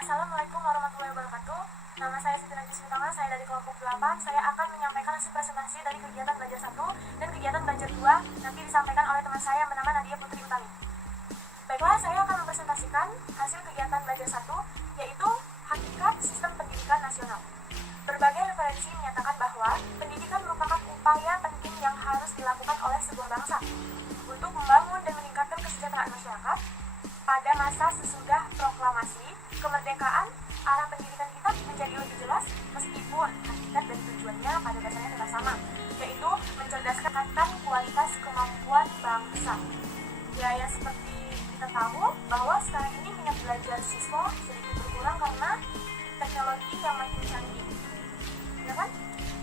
Assalamualaikum warahmatullahi wabarakatuh. Nama saya Siti Najis Mitama, saya dari kelompok 8. Saya akan menyampaikan hasil presentasi dari kegiatan belajar 1 dan kegiatan belajar 2. Nanti disampaikan oleh teman saya yang bernama Nadia Putri Utami. Baiklah, saya akan mempresentasikan hasil kegiatan belajar 1, yaitu hakikat sistem pendidikan nasional. Berbagai referensi menyatakan bahwa pendidikan merupakan upaya penting yang harus dilakukan oleh sebuah bangsa untuk membangun dan meningkatkan kesejahteraan masyarakat. Pada masa sesudah proklamasi kemerdekaan, arah pendidikan kita menjadi lebih jelas meskipun hakikat dan tujuannya pada dasarnya tetap sama, yaitu mencerdaskan kualitas kemampuan bangsa. Ya, seperti kita tahu bahwa sekarang ini minat belajar siswa sedikit berkurang karena teknologi yang makin canggih. Ya kan?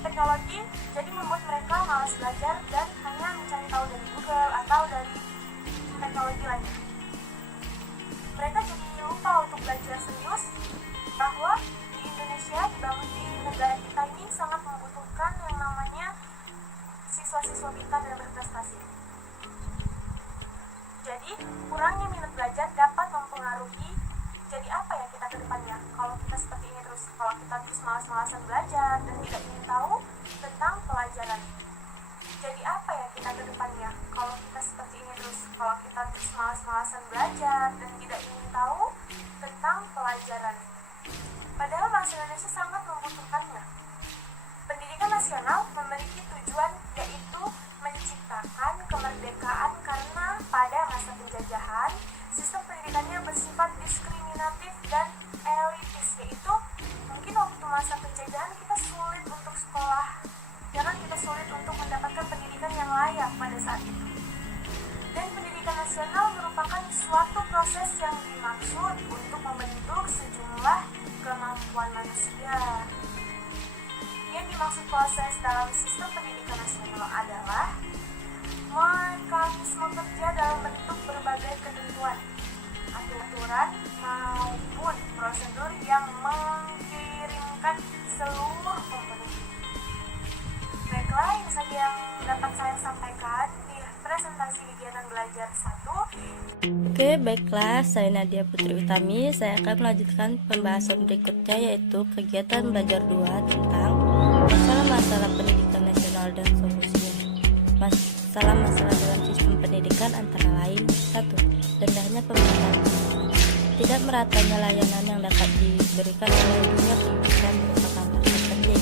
Teknologi jadi membuat mereka malas belajar dan hanya mencari tahu dari Google atau dari teknologi lainnya. Mereka jadi lupa untuk belajar serius bahwa di Indonesia, di negara kita ini sangat membutuhkan yang namanya siswa-siswa pintar dan berprestasi. Jadi, kurangnya minat belajar dapat mempengaruhi jadi apa ya kita ke depannya. Kalau kita seperti ini terus, kalau kita terus malas-malasan belajar dan tidak ingin tahu tentang pelajaran. Jadi apa ya kita ke depannya kalau kita seperti ini terus, kalau kita terus malas-malasan belajar dan tidak ingin tahu tentang pelajaran. Padahal bangsa Indonesia sangat membutuhkannya. Pendidikan nasional memiliki tujuan, yaitu menciptakan kemerdekaan karena pada masa penjajahan sistem pendidikannya bersifat diskriminatif dan elitis, yaitu mungkin waktu masa penjajahan kita sulit untuk sekolah, karena kita sulit untuk mendapatkan pendidikan yang layak pada saat itu. Dan pendidikan nasional merupakan suatu proses yang dimaksud untuk membentuk sejumlah kemampuan manusia. Yang dimaksud proses dalam sistem pendidikan nasional adalah mekanisme kerja dalam bentuk berbagai ketentuan, aturan maupun prosedur yang mengirimkan seluruh komponen. Baiklah, ini saja yang dapat saya sampaikan di presentasi kegiatan belajar 1. Oke, baiklah, saya Nadia Putri Utami. Saya akan melanjutkan pembahasan berikutnya, yaitu kegiatan belajar 2 tentang masalah-masalah pendidikan nasional dan solusinya. Masalah-masalah dalam sistem pendidikan antara lain: 1. Rendahnya pemerataan. Tidak meratanya layanan yang dapat diberikan oleh dunia pendidikan merupakan faktor penting.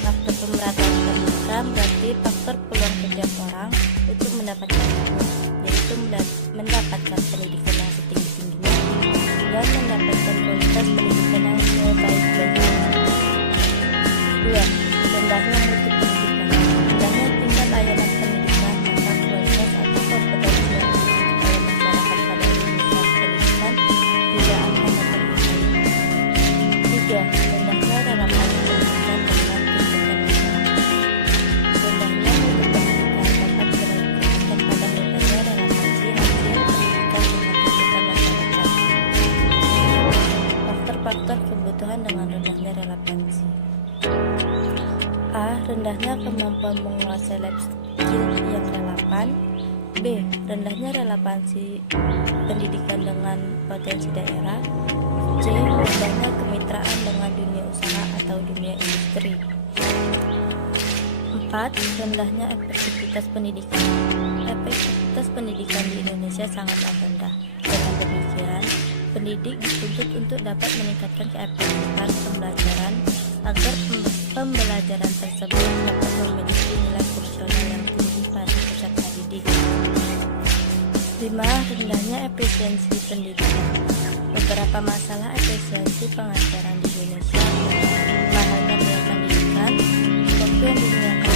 Faktor pemerataan pendidikan berarti faktor peluang setiap orang untuk mendapatkan ilmu, yaitu mendapatkan pendidikan yang setinggi-tingginya dan mendapatkan kualitas pendidikan yang sebaik-baiknya. 2. Rendahnya mutu pendidikan. Rendahnya tingkat layanan pendidikan, maka kualitas atau kompetensi yang dimiliki oleh masyarakat pada urusan pendidikan tidak akan dapat dicapai. 3. Rendahnya relevan pendidikan dengan tuntutan masyarakat. Rendahnya mutu pendidikan dapat berakibat pada rendahnya relevansi hasil pendidikan dengan tuntutan masyarakat. Faktor-faktor kebutuhan dengan rendahnya relevansi: A. Rendahnya kemampuan menguasai life skill yang relevan. B. Rendahnya relevansi pendidikan dengan potensi daerah. C. Rendahnya kemitraan dengan dunia usaha atau dunia industri. 4. Rendahnya efektivitas pendidikan. Efektivitas pendidikan di Indonesia sangatlah rendah. Dengan demikian, pendidik dituntut untuk dapat meningkatkan keefektifan pembelajaran agar pembelajaran tersebut dapat memiliki nilai fungsional yang tinggi pada peserta didik. 5. Rendahnya efisiensi pendidikan. Beberapa masalah efisiensi pengajaran di Indonesia: mahalnya biaya pendidikan, waktu yang digunakan